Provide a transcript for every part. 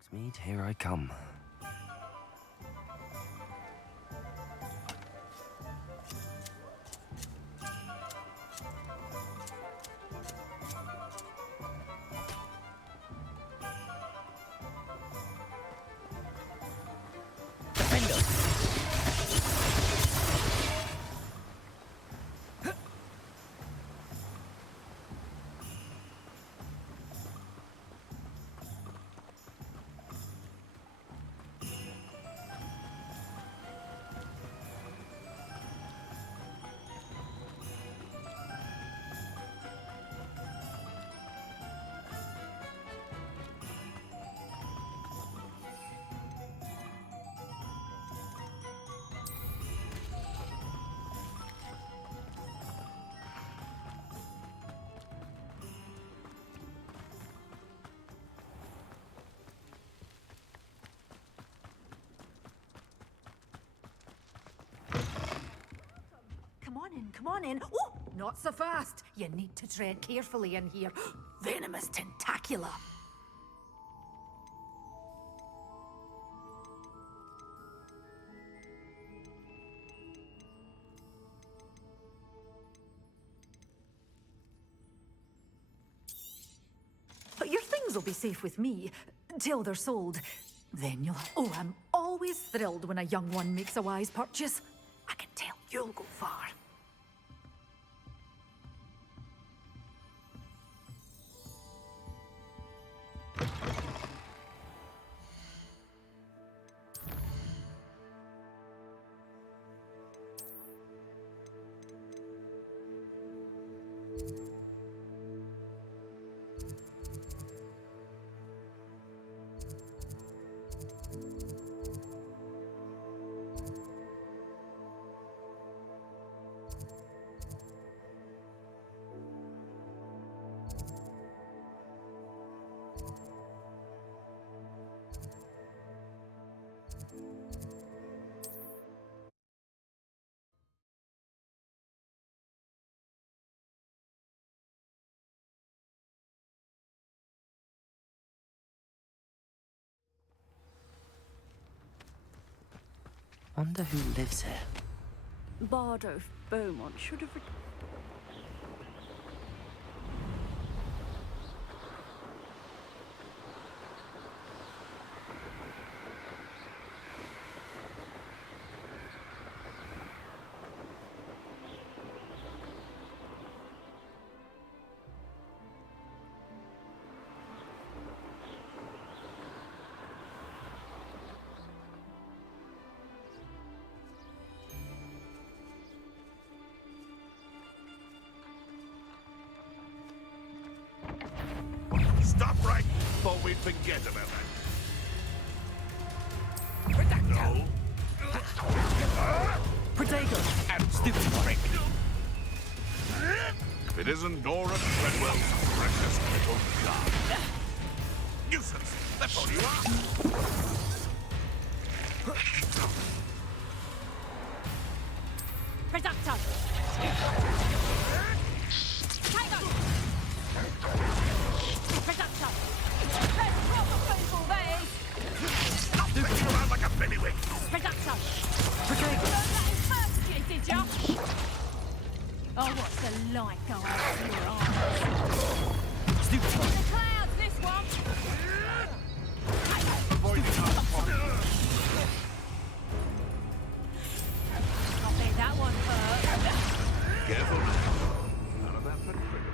Hogsmeade, here I come. Come on in. Oh, not so fast. You need to tread carefully in here. Venomous tentacula. But your things will be safe with me, till they're sold. Then you'll... Oh, I'm always thrilled when a young one makes a wise purchase. I can tell you'll go far. Wonder who lives here. Bardo Beaumont should have... Stop right before we forget about that. No. Protego! And stupid break. If it isn't Dora Treadwell's precious little car. Nuisance! That's all you are! Producto! Tiger! Producto! Let's proper people, these! Stop flicking around like a billywig! Producto! Protego! You learned that in first year, did ya? Oh, what's the light going on your eyes? Stupid! The clouds, this one! Avoiding our problem. I'll bet that one hurt. Careful now. None of that for trigger.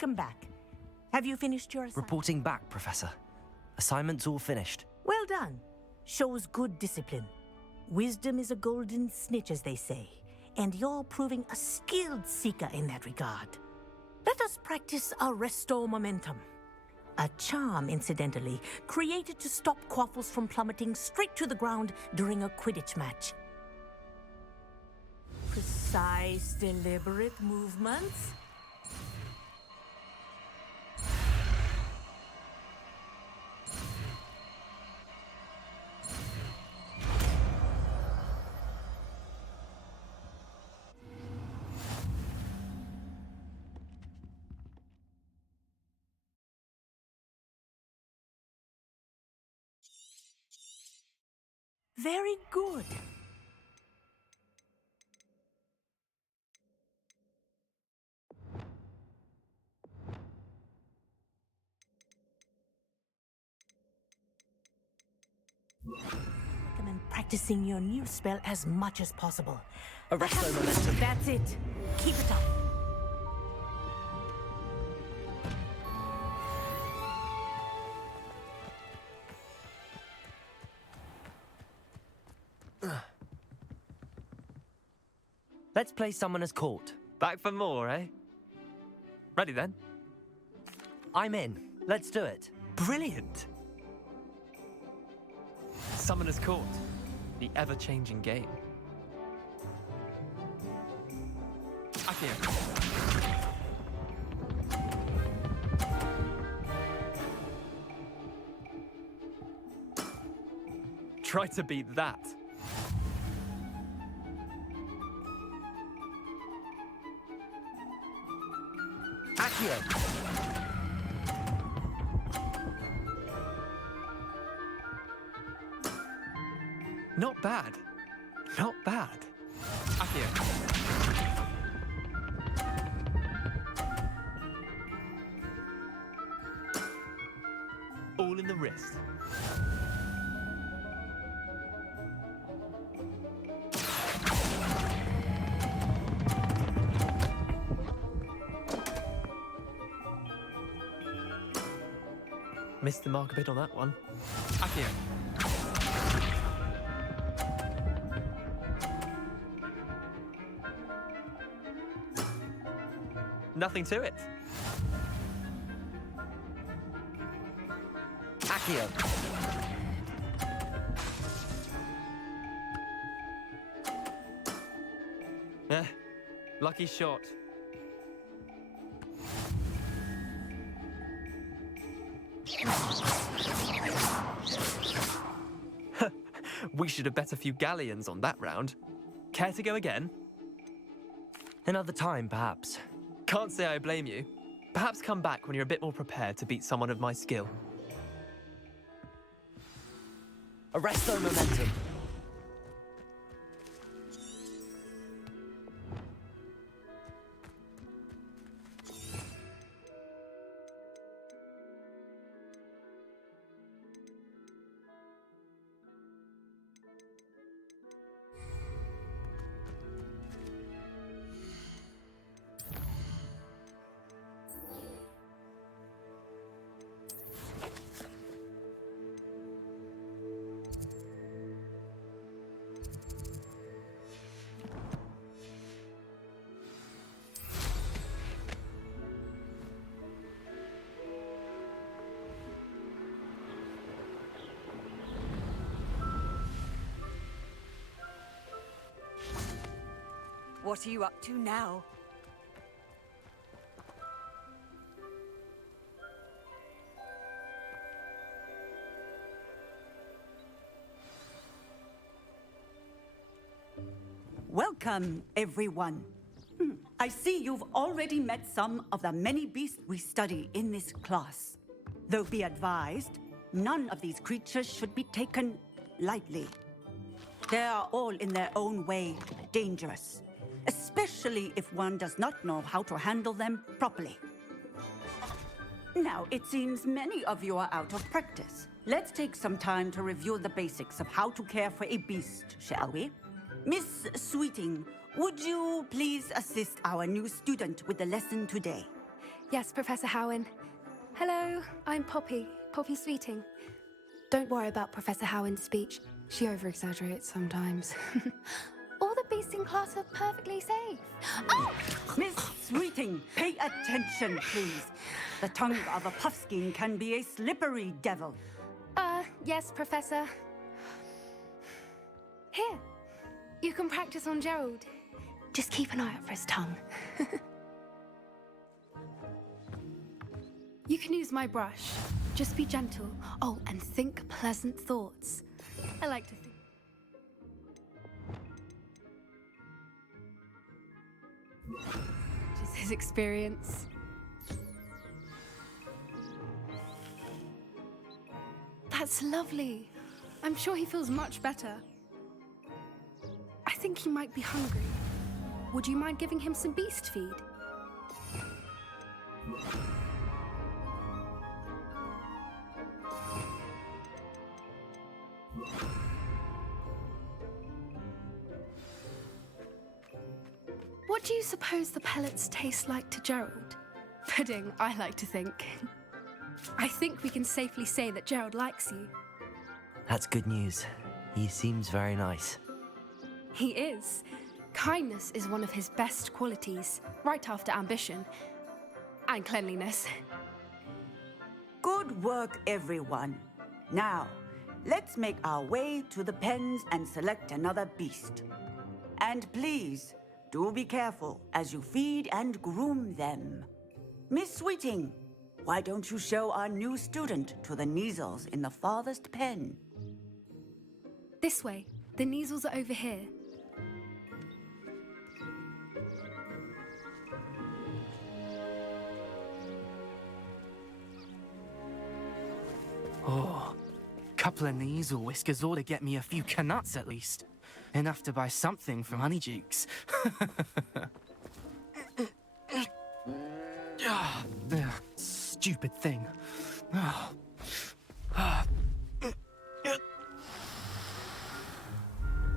Welcome back. Have you finished your assignment? Reporting back, Professor. Assignment's all finished. Well done. Shows good discipline. Wisdom is a golden snitch, as they say, and you're proving a skilled seeker in that regard. Let us practice our restore momentum. A charm, incidentally, created to stop quaffles from plummeting straight to the ground during a Quidditch match. Precise, deliberate movements. Very good. Recommend practicing your new spell as much as possible. Arrest the momentum. That's it. Keep it up. Let's play Summoner's Court. Back for more, eh? Ready then? I'm in. Let's do it. Brilliant! Summoner's Court, the ever-changing game. Accio. Try to beat that. Accio. Not bad. Not bad. Accio. All in the wrist. Missed the mark a bit on that one. Accio. Nothing to it. Accio. Lucky shot. We should have bet a few galleons on that round. Care to go again? Another time, perhaps. Can't say I blame you. Perhaps come back when you're a bit more prepared to beat someone of my skill. Arrest the momentum. What are you up to now? Welcome, everyone. I see you've already met some of the many beasts we study in this class. Though be advised, none of these creatures should be taken lightly. They are all in their own way dangerous, especially if one does not know how to handle them properly. Now, it seems many of you are out of practice. Let's take some time to review the basics of how to care for a beast, shall we? Miss Sweeting, would you please assist our new student with the lesson today? Yes, Professor Howen. Hello, I'm Poppy Sweeting. Don't worry about Professor Howen's speech. She over-exaggerates sometimes. All the beasts in class are perfectly safe. Oh! Miss Sweeting, pay attention, please. The tongue of a puffskein can be a slippery devil. Yes, Professor. Here, you can practice on Gerald. Just keep an eye out for his tongue. You can use my brush. Just be gentle. Oh, and think pleasant thoughts. I like to think. Just his experience. That's lovely. I'm sure he feels much better. I think he might be hungry. Would you mind giving him some beast feed? What do you suppose the pellets taste like to Gerald? Pudding, I like to think. I think we can safely say that Gerald likes you. That's good news. He seems very nice. He is. Kindness is one of his best qualities, right after ambition. And cleanliness. Good work, everyone. Now, let's make our way to the pens and select another beast. And please, do be careful as you feed and groom them. Miss Sweeting, why don't you show our new student to the Neasels in the farthest pen? This way. The Neasels are over here. Oh, couple of Neasel whiskers ought to get me a few canuts at least. Enough to buy something from Honeydukes. Stupid thing.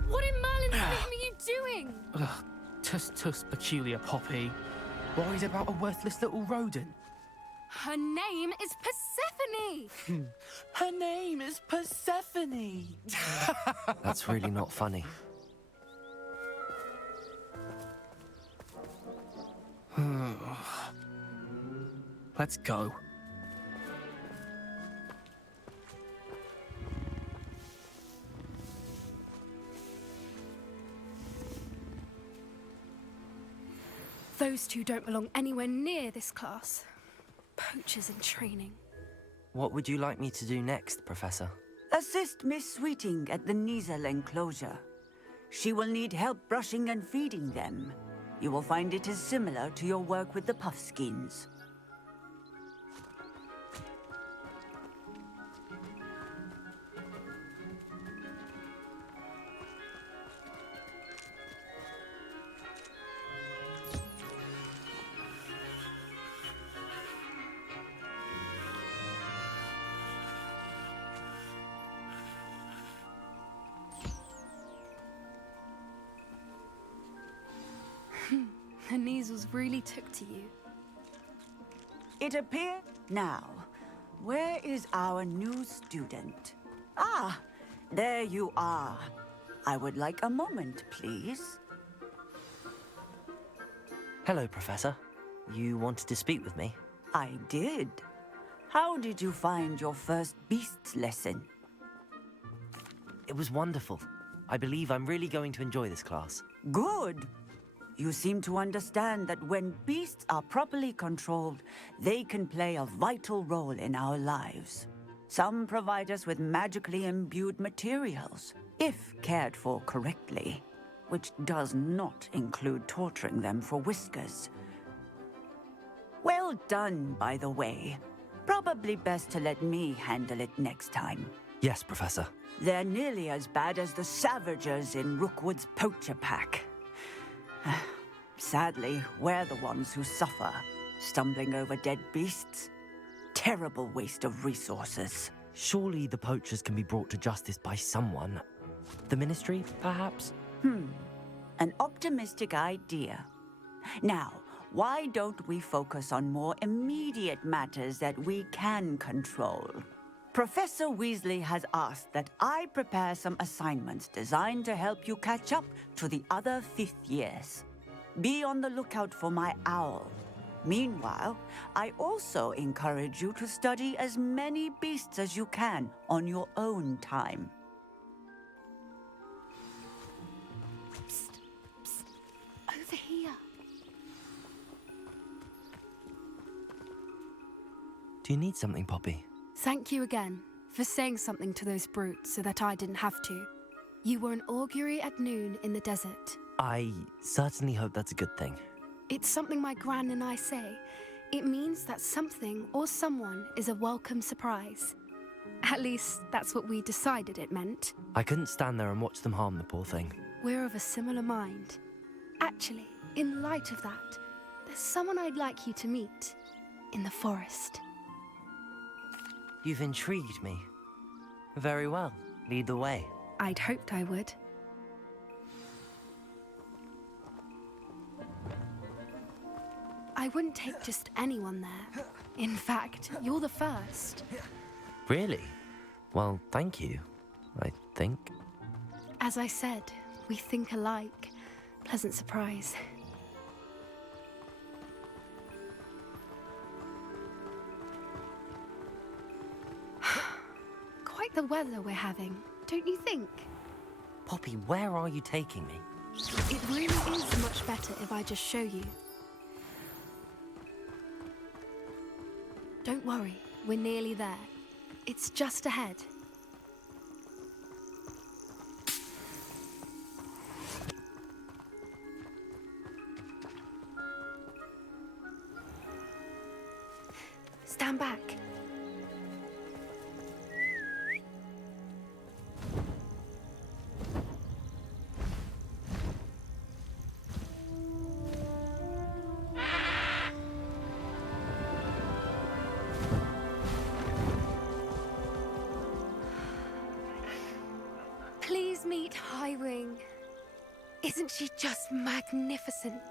What in Merlin's name are you doing? Tuss, peculiar Poppy. Worried about a worthless little rodent. Her name is Persephone! Her name is Persephone! That's really not funny. Let's go. Those two don't belong anywhere near this class. Poachers in training. What would you like me to do next, Professor? Assist Miss Sweeting at the Neasel enclosure. She will need help brushing and feeding them. You will find it is similar to your work with the puffskeins. The Neasels really took to you. It appears now. Where is our new student? Ah, there you are. I would like a moment, please. Hello, Professor. You wanted to speak with me? I did. How did you find your first beasts lesson? It was wonderful. I believe I'm really going to enjoy this class. Good. You seem to understand that when beasts are properly controlled, they can play a vital role in our lives. Some provide us with magically imbued materials, if cared for correctly, which does not include torturing them for whiskers. Well done, by the way. Probably best to let me handle it next time. Yes, Professor. They're nearly as bad as the Savagers in Rookwood's poacher pack. Sadly, we're the ones who suffer, stumbling over dead beasts. Terrible waste of resources. Surely the poachers can be brought to justice by someone. The Ministry, perhaps? An optimistic idea. Now, Why don't we focus on more immediate matters that we can control? Professor Weasley has asked that I prepare some assignments designed to help you catch up to the other fifth years. Be on the lookout for my owl. Meanwhile, I also encourage you to study as many beasts as you can on your own time. Psst, psst. Over here. Do you need something, Poppy? Thank you again for saying something to those brutes so that I didn't have to. You were an augury at noon in the desert. I certainly hope that's a good thing. It's something my gran and I say. It means that something or someone is a welcome surprise. At least, that's what we decided it meant. I couldn't stand there and watch them harm the poor thing. We're of a similar mind. Actually, in light of that, there's someone I'd like you to meet. In the forest. You've intrigued me. Very well. Lead the way. I'd hoped I would. I wouldn't take just anyone there. In fact, you're the first. Really? Well, thank you, I think. As I said, we think alike. Pleasant surprise. Quite the weather we're having, don't you think? Poppy, where are you taking me? It really is much better if I just show you. Don't worry, we're nearly there. It's just ahead. Stand back. Please meet Highwing. Isn't she just magnificent?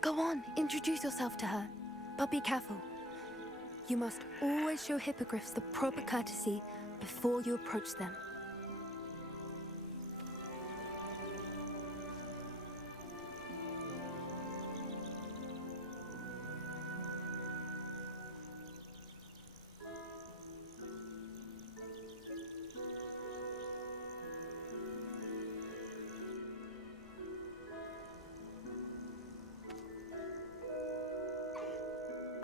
Go on, introduce yourself to her. But be careful. You must always show hippogriffs the proper courtesy before you approach them.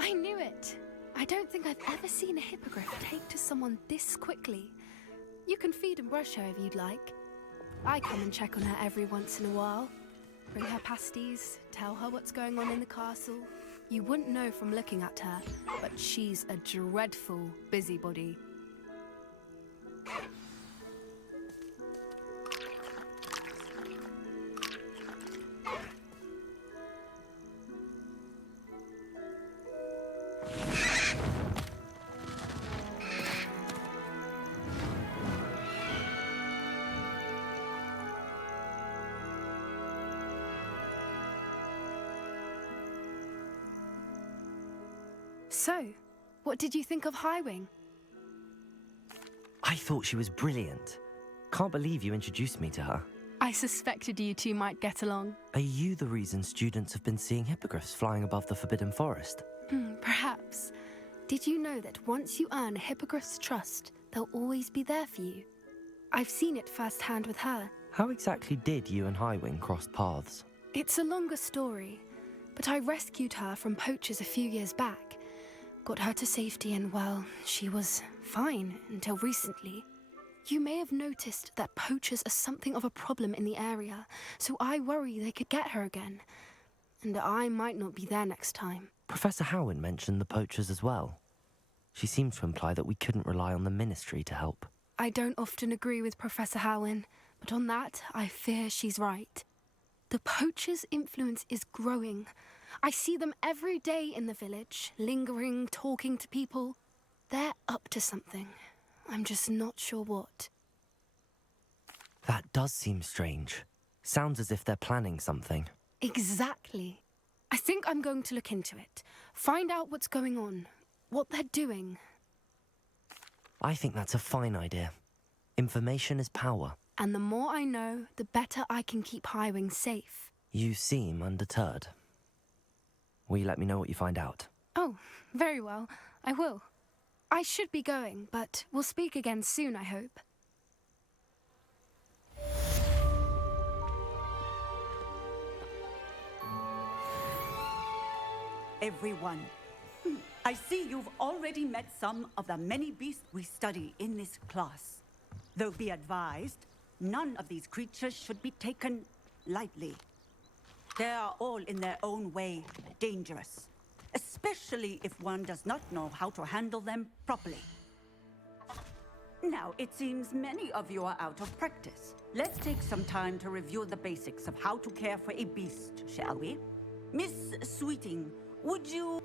I knew it! I don't think I've ever seen a hippogriff take to someone this quickly. You can feed and brush her if you'd like. I come and check on her every once in a while. Bring her pasties, tell her what's going on in the castle. You wouldn't know from looking at her, but she's a dreadful busybody. So, what did you think of Highwing? I thought she was brilliant. Can't believe you introduced me to her. I suspected you two might get along. Are you the reason students have been seeing hippogriffs flying above the Forbidden Forest? Perhaps. Did you know that once you earn a hippogriff's trust, they'll always be there for you? I've seen it firsthand with her. How exactly did you and Highwing cross paths? It's a longer story, but I rescued her from poachers a few years back. Got her to safety and, well, she was fine until recently. You may have noticed that poachers are something of a problem in the area, so I worry they could get her again. And I might not be there next time. Professor Howin mentioned the poachers as well. She seemed to imply that we couldn't rely on the Ministry to help. I don't often agree with Professor Howin, but on that, I fear she's right. The poachers' influence is growing. I see them every day in the village, lingering, talking to people. They're up to something. I'm just not sure what. That does seem strange. Sounds as if they're planning something. Exactly. I think I'm going to look into it. Find out what's going on, what they're doing. I think that's a fine idea. Information is power. And the more I know, the better I can keep Highwing safe. You seem undeterred. Will you let me know what you find out? Oh, very well. I will. I should be going, but we'll speak again soon, I hope. Everyone, I see you've already met some of the many beasts we study in this class. Though be advised, none of these creatures should be taken lightly. They are all in their own way dangerous, especially if one does not know how to handle them properly. Now, it seems many of you are out of practice. Let's take some time to review the basics of how to care for a beast, shall we? Miss Sweeting, would you...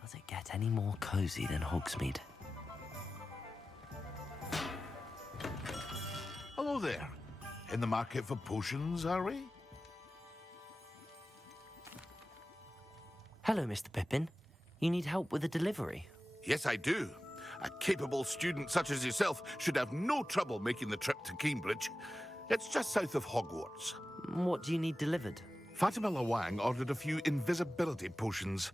Does it get any more cozy than Hogsmeade? Hello there. In the market for potions, are we? Hello, Mr. Pippin. You need help with a delivery? Yes, I do. A capable student such as yourself should have no trouble making the trip to Cambridge. It's just south of Hogwarts. What do you need delivered? Fatima Lawang ordered a few invisibility potions.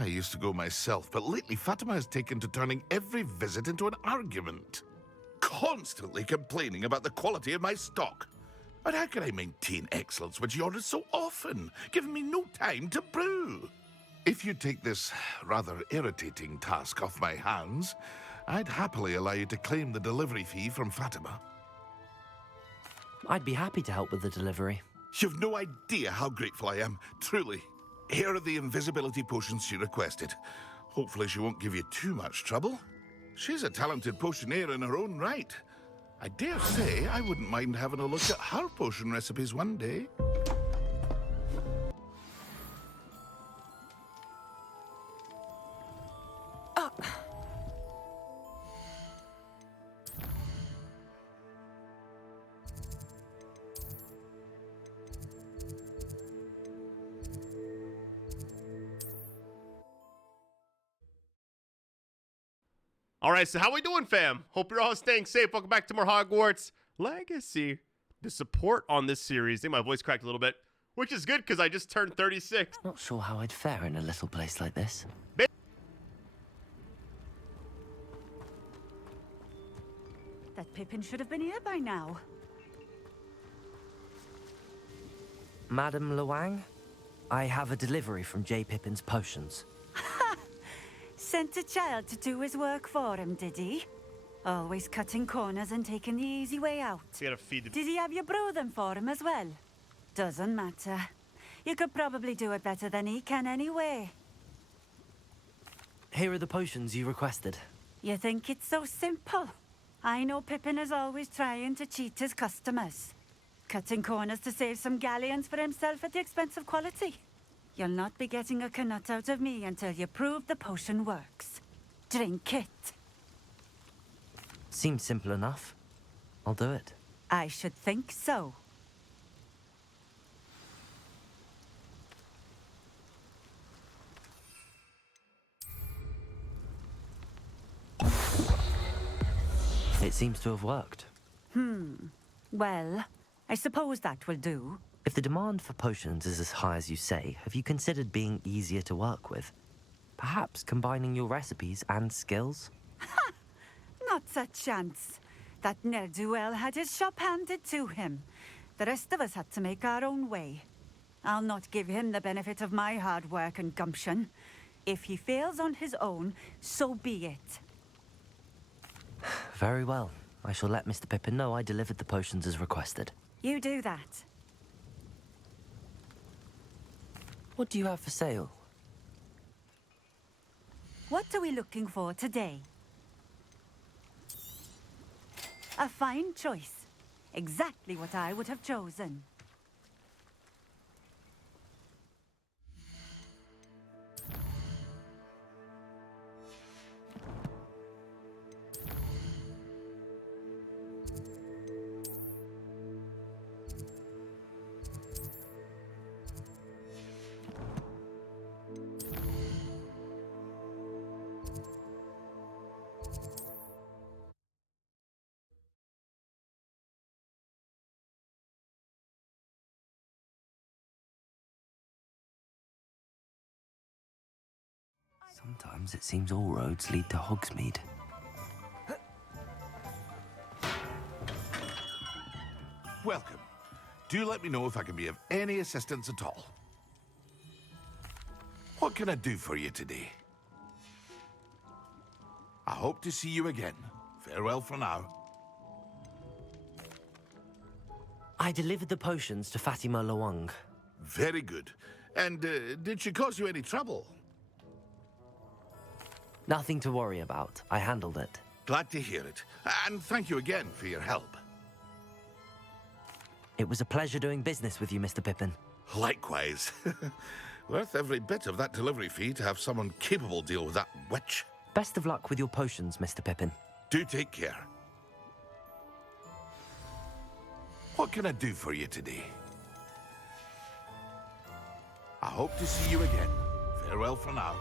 I used to go myself, but lately Fatima has taken to turning every visit into an argument. Constantly complaining about the quality of my stock. But how can I maintain excellence when she orders so often, giving me no time to brew? If you take this rather irritating task off my hands, I'd happily allow you to claim the delivery fee from Fatima. I'd be happy to help with the delivery. You've no idea how grateful I am, truly. Here are the invisibility potions she requested. Hopefully she won't give you too much trouble. She's a talented potioneer in her own right. I dare say I wouldn't mind having a look at her potion recipes one day. All right, so how we doing, fam? Hope you're all staying safe. Welcome back to more Hogwarts Legacy. The support on this series, I think my voice cracked a little bit, which is good because I just turned 36. Not sure how I'd fare in a little place like this. That Pippin should have been here by now. Madam Lawang, I have a delivery from J. Pippin's Potions. Sent a child to do his work for him, did he? Always cutting corners and taking the easy way out. You gotta feed the... Did he have you brew them for him as well? Doesn't matter. You could probably do it better than he can anyway. Here are the potions you requested. You think it's so simple? I know Pippin is always trying to cheat his customers. Cutting corners to save some galleons for himself at the expense of quality. You'll not be getting a canut out of me until you prove the potion works. Drink it. Seems simple enough. I'll do it. I should think so. It seems to have worked. Well, I suppose that will do. If the demand for potions is as high as you say, have you considered being easier to work with? Perhaps combining your recipes and skills? Not a chance. That ne'er-do-well had his shop handed to him. The rest of us had to make our own way. I'll not give him the benefit of my hard work and gumption. If he fails on his own, so be it. Very well. I shall let Mr. Pippin know I delivered the potions as requested. You do that. What do you have for sale? What are we looking for today? A fine choice. Exactly what I would have chosen. Sometimes it seems all roads lead to Hogsmeade. Welcome. Do let me know if I can be of any assistance at all. What can I do for you today? I hope to see you again. Farewell for now. I delivered the potions to Fatima Lawang. Very good. And did she cause you any trouble? Nothing to worry about. I handled it. Glad to hear it. And thank you again for your help. It was a pleasure doing business with you, Mr. Pippin. Likewise. Worth every bit of that delivery fee to have someone capable deal with that witch. Best of luck with your potions, Mr. Pippin. Do take care. What can I do for you today? I hope to see you again. Farewell for now.